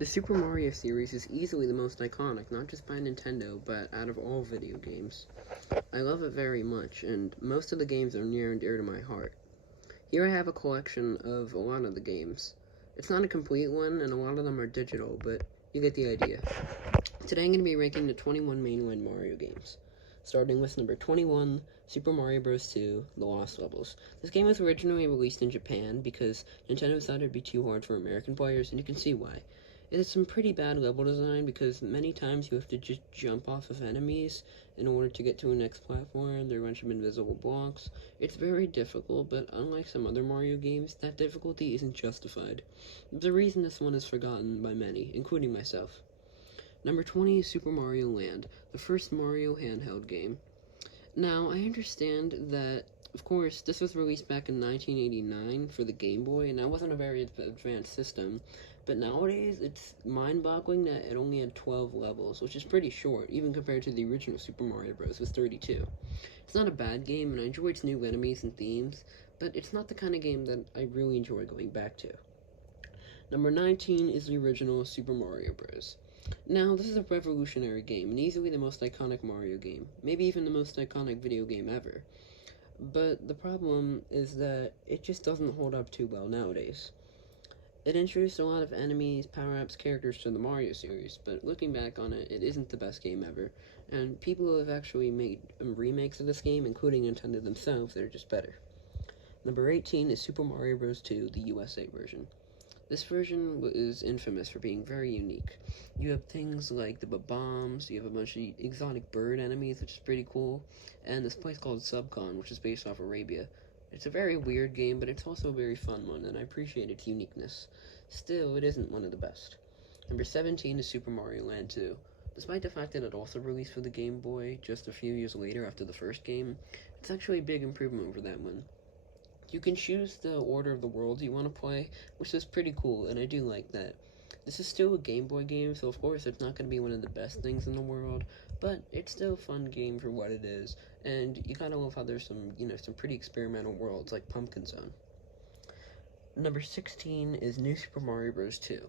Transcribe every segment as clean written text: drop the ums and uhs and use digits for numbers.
The Super Mario series is easily the most iconic, not just by Nintendo, but out of all video games. I love it very much, and most of the games are near and dear to my heart. Here I have a collection of a lot of the games. It's not a complete one, and a lot of them are digital, but you get the idea. Today I'm going to be ranking the 21 mainline Mario games. Starting with number 21, Super Mario Bros. 2, The Lost Levels. This game was originally released in Japan because Nintendo thought it'd be too hard for American players, and you can see why. It has some pretty bad level design because many times you have to just jump off of enemies in order to get to the next platform. There are a bunch of invisible blocks. It's very difficult, but unlike some other Mario games, that difficulty isn't justified. The reason this one is forgotten by many, including myself. Number 20 is Super Mario Land, the first Mario handheld game. Now, I understand that, of course, this was released back in 1989 for the Game Boy, and that wasn't a very advanced system, but nowadays it's mind-boggling that it only had 12 levels, which is pretty short, even compared to the original Super Mario Bros. With 32. It's not a bad game, and I enjoy its new enemies and themes, but it's not the kind of game that I really enjoy going back to. Number 19 is the original Super Mario Bros. Now, this is a revolutionary game, and easily the most iconic Mario game, maybe even the most iconic video game ever. But the problem is that it just doesn't hold up too well nowadays. It introduced a lot of enemies, power-ups, characters to the Mario series, but looking back on it, it isn't the best game ever, and people have actually made remakes of this game, including Nintendo themselves, that are just better. Number 18 is Super Mario Bros. 2, the USA version. This version is infamous for being very unique. You have things like the bombs, you have a bunch of exotic bird enemies, which is pretty cool, and this place called Subcon, which is based off Arabia. It's a very weird game, but it's also a very fun one, and I appreciate its uniqueness. Still, it isn't one of the best. Number 17 is Super Mario Land 2. Despite the fact that it also released for the Game Boy just a few years later after the first game, it's actually a big improvement over that one. You can choose the order of the worlds you want to play, which is pretty cool, and I do like that. This is still a Game Boy game, so of course it's not going to be one of the best things in the world, but it's still a fun game for what it is, and you gotta love how there's some pretty experimental worlds, like Pumpkin Zone. Number 16 is New Super Mario Bros. 2.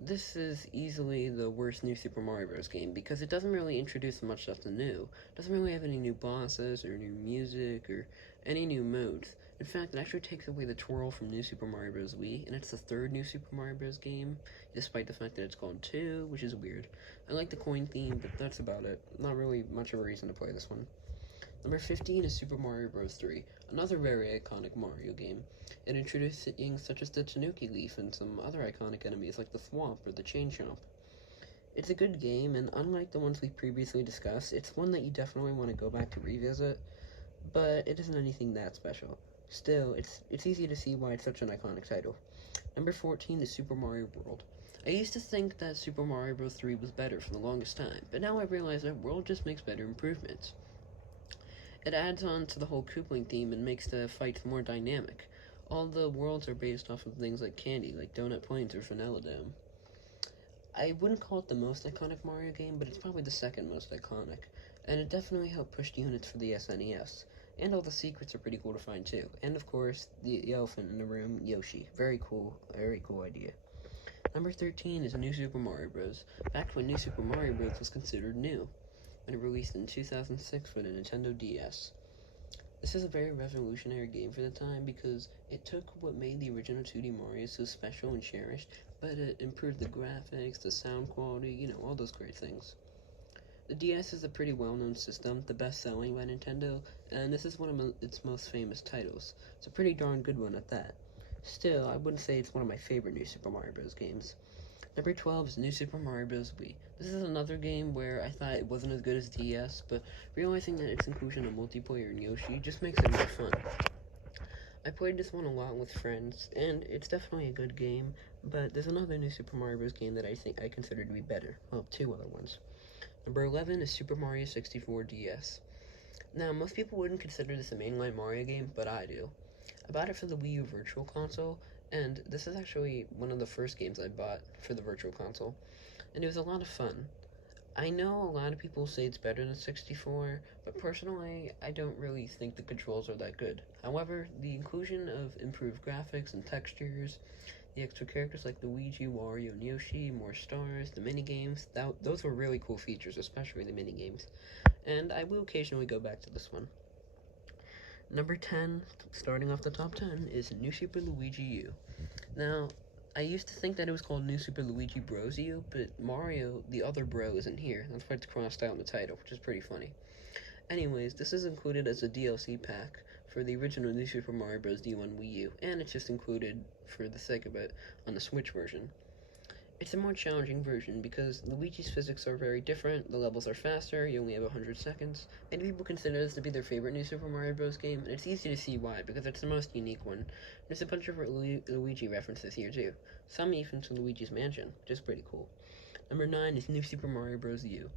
This is easily the worst New Super Mario Bros. Game because it doesn't really introduce much stuff new. It doesn't really have any new bosses or new music or any new modes. In fact, it actually takes away the twirl from New Super Mario Bros. Wii, and it's the third New Super Mario Bros. Game, despite the fact that it's called 2, which is weird. I like the coin theme, but that's about it. Not really much of a reason to play this one. Number 15 is Super Mario Bros. 3, another very iconic Mario game. It introduced things such as the Tanuki Leaf and some other iconic enemies like the Thwomp or the Chain Chomp. It's a good game, and unlike the ones we previously discussed, it's one that you definitely want to go back to revisit, but it isn't anything that special. Still, it's easy to see why it's such an iconic title. Number 14 is Super Mario World. I used to think that Super Mario Bros. 3 was better for the longest time, but now I realize that World just makes better improvements. It adds on to the whole Koopaling theme and makes the fights more dynamic. All the worlds are based off of things like candy, like Donut Plains or Vanilla Dome. I wouldn't call it the most iconic Mario game, but it's probably the second most iconic, and it definitely helped push the units for the SNES. And all the secrets are pretty cool to find too. And of course, the elephant in the room, Yoshi. Very cool idea. Number 13 is New Super Mario Bros. Back when New Super Mario Bros. Was considered new, when it released in 2006 for the Nintendo DS. This is a very revolutionary game for the time because it took what made the original 2D Mario so special and cherished, but it improved the graphics, the sound quality, all those great things. The DS is a pretty well-known system, the best-selling by Nintendo, and this is one of its most famous titles. It's a pretty darn good one at that. Still, I wouldn't say it's one of my favorite New Super Mario Bros. Games. Number 12 is New Super Mario Bros. Wii. This is another game where I thought it wasn't as good as DS, but realizing that its inclusion of multiplayer and Yoshi just makes it more fun. I played this one a lot with friends, and it's definitely a good game, but there's another New Super Mario Bros. Game that I consider to be better. Well, two other ones. Number 11 is Super Mario 64 DS. Now, most people wouldn't consider this a mainline Mario game, but I do. I bought it for the Wii U Virtual Console, and this is actually one of the first games I bought for the Virtual Console, and it was a lot of fun. I know a lot of people say it's better than 64, but personally, I don't really think the controls are that good. However, the inclusion of improved graphics and textures, The extra characters like Luigi, Wario, and Yoshi, more stars, the minigames, those were really cool features, especially the minigames. And I will occasionally go back to this one. Number 10, starting off the top 10, is New Super Luigi U. Now, I used to think that it was called New Super Luigi Bros. U, but Mario, the other bro, isn't here. That's why it's crossed out in the title, which is pretty funny. Anyways, this is included as a DLC pack for the original New Super Mario Bros. U on Wii U, and it's just included, for the sake of it, on the Switch version. It's a more challenging version because Luigi's physics are very different, the levels are faster, you only have 100 seconds. Many people consider this to be their favorite New Super Mario Bros. Game, and it's easy to see why, because it's the most unique one. There's a bunch of Luigi references here too, some even to Luigi's Mansion, which is pretty cool. Number 9 is New Super Mario Bros. U.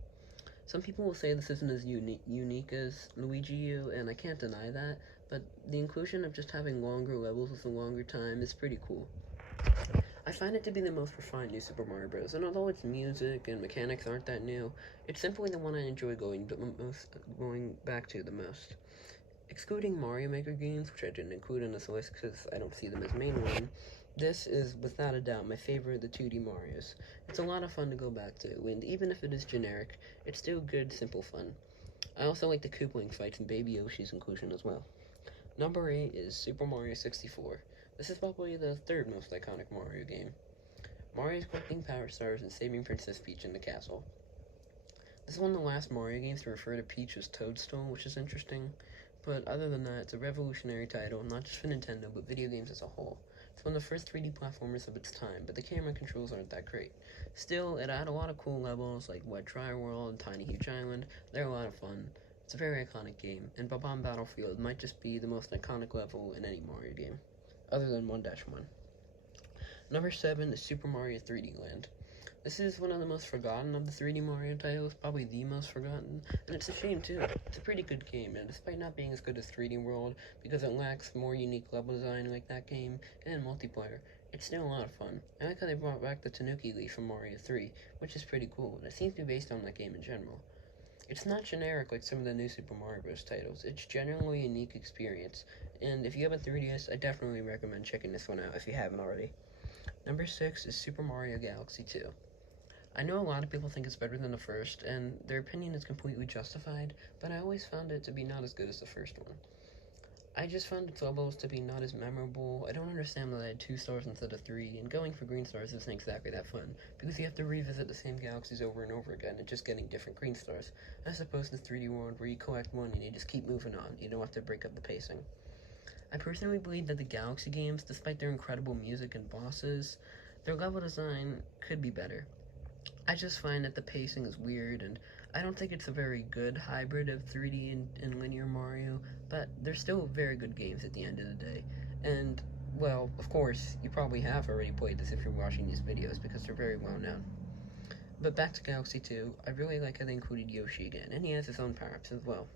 Some people will say this isn't as unique as Luigi U, and I can't deny that, but the inclusion of just having longer levels with a longer time is pretty cool. I find it to be the most refined New Super Mario Bros., and although its music and mechanics aren't that new, it's simply the one I enjoy going back to the most. Excluding Mario Maker games, which I didn't include in this list because I don't see them as mainline, this is without a doubt my favorite of the 2D Marios. It's a lot of fun to go back to, and even if it is generic, it's still good, simple fun. I also like the Koopaling fights and Baby Yoshi's inclusion as well. Number 8 is Super Mario 64. This is probably the third most iconic Mario game. Mario's collecting power stars and saving Princess Peach in the castle. This is one of the last Mario games to refer to Peach as Toadstool, which is interesting, but other than that, it's a revolutionary title, not just for Nintendo, but video games as a whole. It's one of the first 3D platformers of its time, but the camera controls aren't that great. Still, it had a lot of cool levels, like Wet Dry World and Tiny Huge Island. They're a lot of fun. It's a very iconic game, and Bob-omb Battlefield might just be the most iconic level in any Mario game, other than 1-1. Number 7 is Super Mario 3D Land. This is one of the most forgotten of the 3D Mario titles, probably the most forgotten, and it's a shame too. It's a pretty good game, and despite not being as good as 3D World, because it lacks more unique level design like that game, and multiplayer, it's still a lot of fun. I like how they brought back the Tanuki Leaf from Mario 3, which is pretty cool, and it seems to be based on that game in general. It's not generic like some of the new Super Mario Bros. Titles, it's genuinely a unique experience, and if you have a 3DS, I definitely recommend checking this one out if you haven't already. Number 6 is Super Mario Galaxy 2. I know a lot of people think it's better than the first, and their opinion is completely justified, but I always found it to be not as good as the first one. I just found its levels to be not as memorable. I don't understand that I had 2 stars instead of 3, and going for green stars isn't exactly that fun, because you have to revisit the same galaxies over and over again and just getting different green stars, as opposed to 3D World where you collect one and you just keep moving on. You don't have to break up the pacing. I personally believe that the Galaxy games, despite their incredible music and bosses, their level design could be better. I just find that the pacing is weird, and I don't think it's a very good hybrid of 3D and linear Mario, but they're still very good games at the end of the day. And, well, of course, you probably have already played this if you're watching these videos, because they're very well known. But back to Galaxy 2, I really like how they included Yoshi again, and he has his own power-ups as well.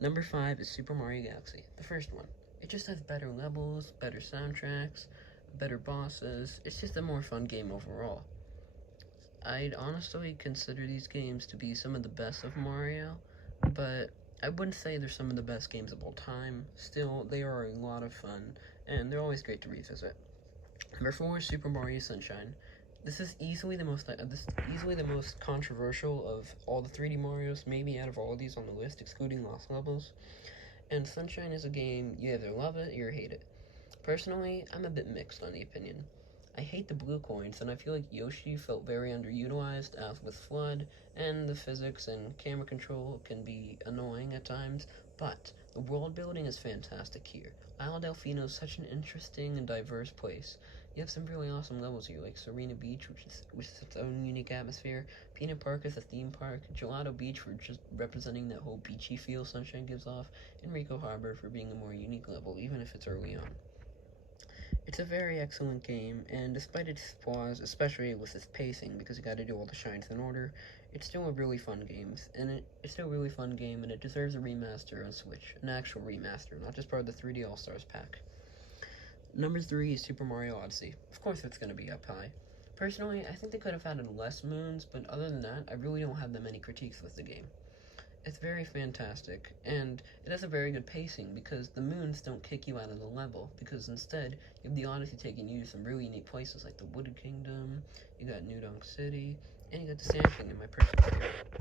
Number 5 is Super Mario Galaxy, the first one. It just has better levels, better soundtracks, better bosses. It's just a more fun game overall. I'd honestly consider these games to be some of the best of Mario, but I wouldn't say they're some of the best games of all time. Still, they are a lot of fun, and they're always great to revisit. Number 4 is Super Mario Sunshine. This is easily the most controversial of all the 3D Marios, maybe out of all of these on the list, excluding Lost Levels. And Sunshine is a game you either love it or hate it. Personally, I'm a bit mixed on the opinion. I hate the blue coins, and I feel like Yoshi felt very underutilized, as with FLUDD, and the physics and camera control can be annoying at times, but the world building is fantastic here. Isle Delfino is such an interesting and diverse place. You have some really awesome levels here, like Serena Beach, which is its own unique atmosphere. Peanut Park is a theme park. Gelato Beach for just representing that whole beachy feel Sunshine gives off. And Rico Harbor for being a more unique level, even if it's early on. It's a very excellent game, and despite its flaws, especially with its pacing, because you gotta do all the shines in order, it's still a really fun game, and it deserves a remaster on Switch, an actual remaster, not just part of the 3D All-Stars pack. Number 3 is Super Mario Odyssey. Of course it's going to be up high. Personally, I think they could have added less moons, but other than that, I really don't have that many critiques with the game. It's very fantastic, and it has a very good pacing because the moons don't kick you out of the level, because instead you have the Odyssey taking you to some really neat places like the Wooded Kingdom, you got New Donk City, and you got the Sand Kingdom, my personal favorite.